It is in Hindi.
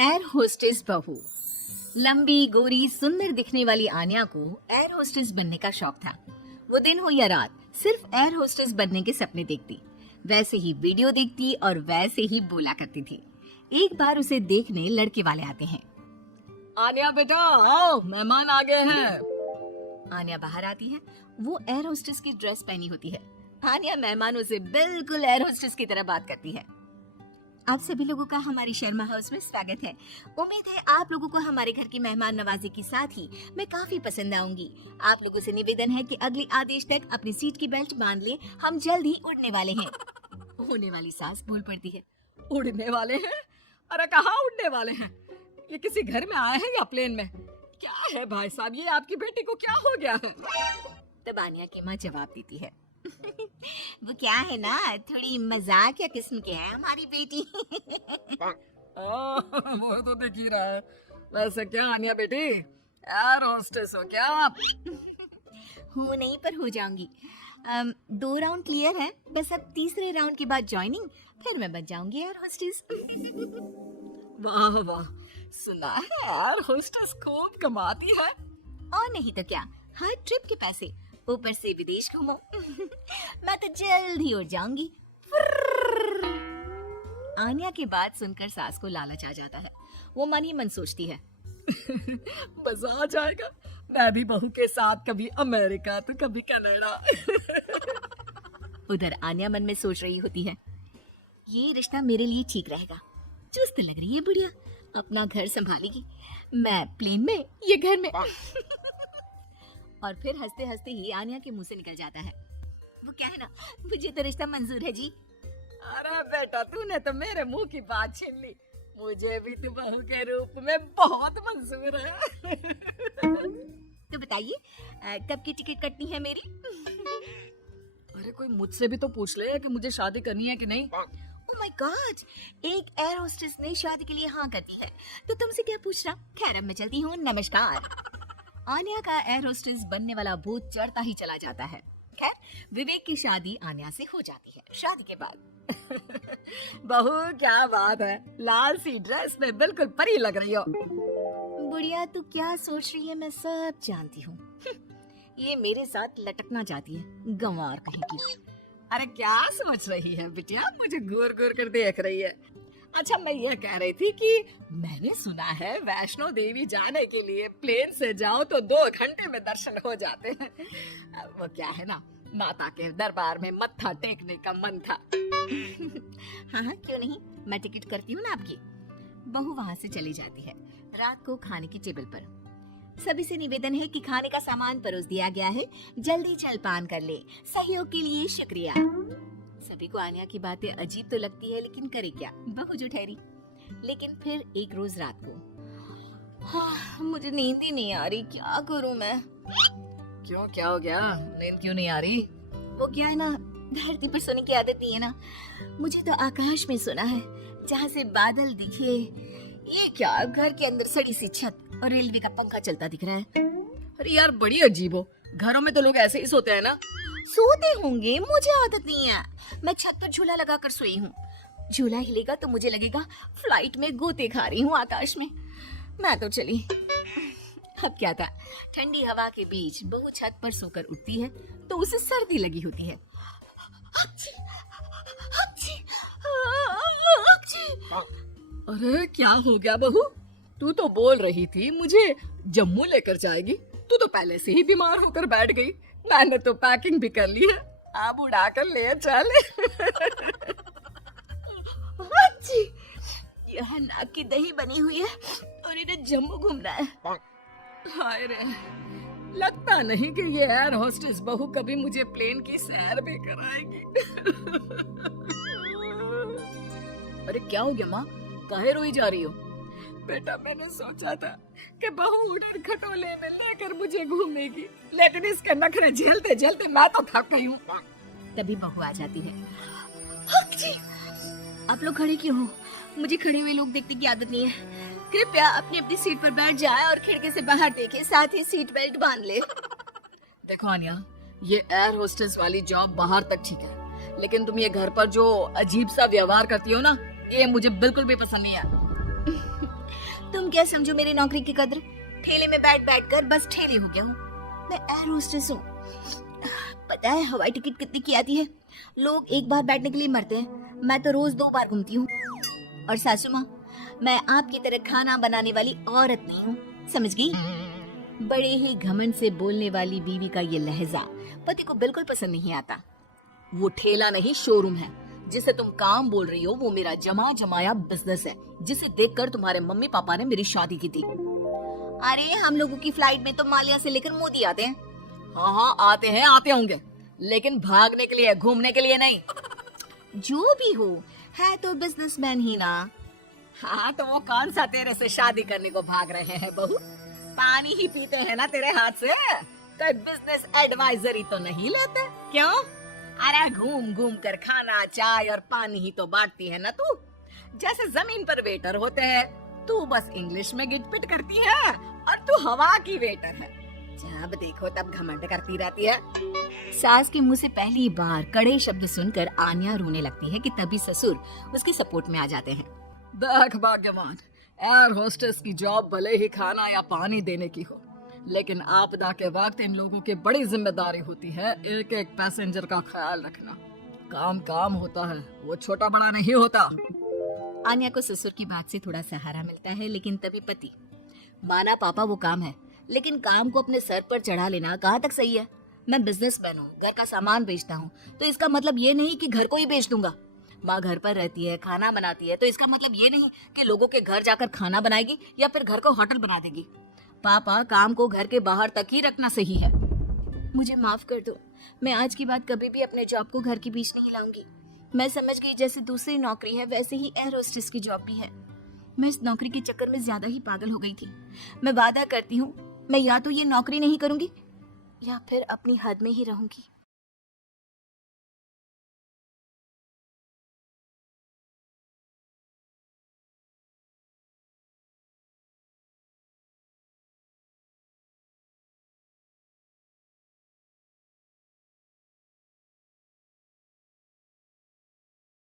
एयर होस्टेस बहू। लंबी गोरी सुंदर दिखने वाली आन्या को एयर होस्टेस बनने का शौक था। वो दिन हो या रात सिर्फ एयर होस्टेस बनने के सपने देखती, वैसे ही वीडियो देखती और वैसे ही बोला करती थी। एक बार उसे देखने लड़के वाले आते हैं। आन्या बेटा आओ, मेहमान आ गए हैं। आन्या बाहर आती है। वो एयर होस्टेस की ड्रेस पहनी होती है। आन्या मेहमानों से बिल्कुल एयर होस्टेस की तरह बात करती है। आप सभी लोगों का हमारी शर्मा हाउस में स्वागत है। उम्मीद है आप लोगों को हमारे घर की मेहमान नवाजी के साथ ही मैं काफी पसंद आऊंगी। आप लोगों से निवेदन है कि अगले आदेश तक अपनी सीट की बेल्ट बांध ले, हम जल्द ही उड़ने वाले हैं। होने वाली सास बोल पड़ती है। उड़ने वाले हैं? अरे कहाँ उड़ने वाले हैं? ये किसी घर में आए हैं या प्लेन में? क्या है भाई साहब, ये आपकी बेटी को क्या हो गया है? तब आन्या की माँ जवाब देती है। वो क्या है ना, थोड़ी मजाक या किस्म के है हमारी बेटी। वो तो दिख ही रहा है। वैसे क्या आन्या बेटी, एयर होस्टेस हो क्या आप? हूँ नहीं, पर हो जाऊंगी। 2 राउंड क्लियर है, बस अब तीसरे राउंड के बाद ज्वाइनिंग, फिर मैं बन जाऊंगी एयर होस्टेस। वाह वाह, सुना है एयर होस्टेस खूब कमाती है। और नहीं तो क्या, हर ट्रिप के पैसे, ऊपर से विदेश घूमो। मैं तो जल्द ही उड़ जाऊंगी। आन्या की बात सुनकर सास को लालच आ जाता है। वो मन ही मन सोचती है, मजा आ जाएगा, मैं भी बहू के साथ कभी अमेरिका तो कभी कनाडा। उधर आन्या मन में सोच रही होती है, ये रिश्ता मेरे लिए ठीक रहेगा। चुस्त लग रही है बुढ़िया, अपना घर संभालेगी, मैं प्लेन में, ये घर में। और फिर हंसते हंसते ही आन्या के मुंह से निकल जाता है, वो क्या है ना, मुझे तो रिश्ता मंजूर है जी। अरे बेटा, तूने तो मेरे मुंह की बात छीन ली। मुझे भी तो बहू के रूप में बहुत मंजूर है। तो बताइए कब की टिकट कटनी है मेरी? अरे कोई मुझसे भी तो पूछ ले कि मुझे शादी करनी है कि नहीं। ओह माय गॉड, एक एयर होस्टेस ने शादी के लिए हाँ कर दी है, तो तुमसे क्या पूछना। खैर अब मैं चलती हूँ, नमस्कार। आन्या का एयर होस्टेस बनने वाला भूत चढ़ता ही चला जाता है। खैर विवेक की शादी आन्या से हो जाती है। शादी के बाद बहू क्या बात है, लाल सी ड्रेस में बिल्कुल परी लग रही हो। बुढ़िया तू क्या सोच रही है मैं सब जानती हूँ। ये मेरे साथ लटकना चाहती है, गंवार कहीं की। अरे क्या सोच रही है बिटिया, मुझे घूर घूर कर देख रही है। अच्छा मैं ये कह रही थी कि मैंने सुना है वैष्णो देवी जाने के लिए प्लेन से जाओ तो 2 घंटे में दर्शन हो जाते हैं। वो क्या है ना, माता के दरबार में मत्था टेकने का मन था। हाँ हाँ क्यों नहीं, मैं टिकट करती हूँ ना आपकी। बहू वहाँ से चली जाती है। रात को खाने की टेबल पर सभी से निवेदन है कि खाने का सामान परोस दिया गया है, जल्दी जलपान कर ले। सहयोग के लिए शुक्रिया। सभी को आन्या की बातें अजीब तो लगती है, लेकिन करे क्या, बहू जो ठहरी। लेकिन फिर एक रोज रात को, हाँ, मुझे नींद ही नहीं आ रही, क्या करूं मैं। क्यों, क्या हो गया, नींद क्यों नहीं आ रही? वो क्या है ना, धरती पर सोने की आदत नहीं है ना, मुझे तो आकाश में सोना है, जहाँ से बादल दिखे। ये क्या, घर के अंदर सड़ी सी छत और रेलवे का पंखा चलता दिख रहा है। अरे यार बड़ी अजीब हो, घरों में तो लोग ऐसे ही सोते हैं ना। सोते होंगे, मुझे आदत नहीं है। मैं छत पर झूला लगाकर सोई हूँ। झूला हिलेगा तो मुझे लगेगा फ्लाइट में गोते खा रही हूँ आकाश में। मैं तो चली। अब क्या था, ठंडी हवा के बीच बहू छत पर सोकर उठती है तो उसे सर्दी लगी होती है। अरे क्या हो गया बहू, तू तो बोल रही थी मुझे जम्मू लेकर जाएगी, तू तो पहले से ही बीमार होकर बैठ गई। मैंने तो पैकिंग भी कर ली है, अब उड़ा कर ले चल। यह नाक की दही बनी हुई है और इन्हें जम्मू घूमना है। हाय रे, लगता नहीं कि ये एयर होस्टेस बहू कभी मुझे प्लेन की सैर भी कराएगी। अरे क्या हो गया माँ, काहे रोई जा रही हो? बेटा मैंने सोचा था कि बहू उड़न खटोले में लेकर मुझे घूमेगी, लेकिन इसके नखरे झेलते झेलते मैं तो थक गई हूँ। तभी बहू आ जाती है। आप लोग खड़े क्यों हो? मुझे खड़े हुए लोग देखने की आदत नहीं है। कृपया अपनी अपनी सीट पर बैठ जाए और खिड़की से बाहर देखे, साथ ही सीट बेल्ट बांध ले। देखो आन्या, ये एयर होस्टेस वाली जॉब बाहर तक ठीक है, लेकिन तुम ये घर पर जो अजीब सा व्यवहार करती हो ना, ये मुझे बिल्कुल भी पसंद नहीं है। तुम क्या समझो मेरी नौकरी की कद्र? ठेले में बैठ बैठ कर बस ठेली हो गया हूँ। मैं एयर होस्टेस हूँ। पता है हवाई टिकट कितनी की आती है? लोग एक बार बैठने के लिए मरते हैं, मैं तो रोज 2 बार घूमती हूँ। और सासू माँ, मैं आपकी तरह खाना बनाने वाली औरत नहीं हूँ, समझ गई? बड़े ही घमंड से बोलने वाली बीवी का ये लहजा पति को बिल्कुल पसंद नहीं आता। वो ठेला नहीं शोरूम है जिसे तुम काम बोल रही हो, वो मेरा जमा जमाया बिजनेस है जिसे देखकर तुम्हारे मम्मी पापा ने मेरी शादी की थी। अरे हम लोगों की फ्लाइट में तो मालिया से लेकर मोदी आते हैं। हाँ आते होंगे, लेकिन भागने के लिए, घूमने के लिए नहीं। जो भी हो, है तो बिजनेसमैन ही ना। हाँ तो वो कौन सा तेरे से शादी करने को भाग रहे हैं बहू? पानी ही पीते हैं ना तेरे हाथ से, कोई बिजनेस एडवाइजरी तो नहीं लेते क्यों? अरे घूम घूम कर खाना, चाय और पानी ही तो बांटती है ना तू। जैसे जमीन पर वेटर होते हैं, तू बस इंग्लिश में गिटपिट करती है और तू हवा की वेटर है। जब देखो तब घमंड करती रहती है। सास के मुंह से पहली बार कड़े शब्द सुनकर आन्या रोने लगती है कि तभी ससुर उसकी सपोर्ट में आ जाते हैं। देख भाग्यवान, एयर होस्टेस की जॉब भले ही खाना या पानी देने की हो, लेकिन आपदा के वक्त इन लोगों की बड़ी जिम्मेदारी होती है एक एक पैसेंजर का ख्याल रखना। काम होता है, वो छोटा बड़ा नहीं होता। आन्या को ससुर की बात से थोड़ा सहारा मिलता है, लेकिन तभी पति, माना पापा वो काम है, लेकिन काम को अपने सर पर चढ़ा लेना कहाँ तक सही है? मैं बिजनेसमैन हूँ, घर का सामान बेचता हूँ, तो इसका मतलब ये नहीं कि घर को ही बेच दूंगा। माँ घर पर रहती है, खाना बनाती है, तो इसका मतलब ये नहीं कि लोगों के घर जाकर खाना बनाएगी या फिर घर को होटल बना देगी। पापा, काम को घर के बाहर तक ही रखना सही है। मुझे माफ कर दो, मैं आज की बात कभी भी अपने जॉब को घर के बीच नहीं लाऊंगी। मैं समझ गई जैसे दूसरी नौकरी है वैसे ही एयर होस्टेस की जॉब भी है। मैं इस नौकरी के चक्कर में ज्यादा ही पागल हो गई थी। मैं वादा करती हूँ, मैं या तो ये नौकरी नहीं करूंगी या फिर अपनी हद में ही रहूंगी।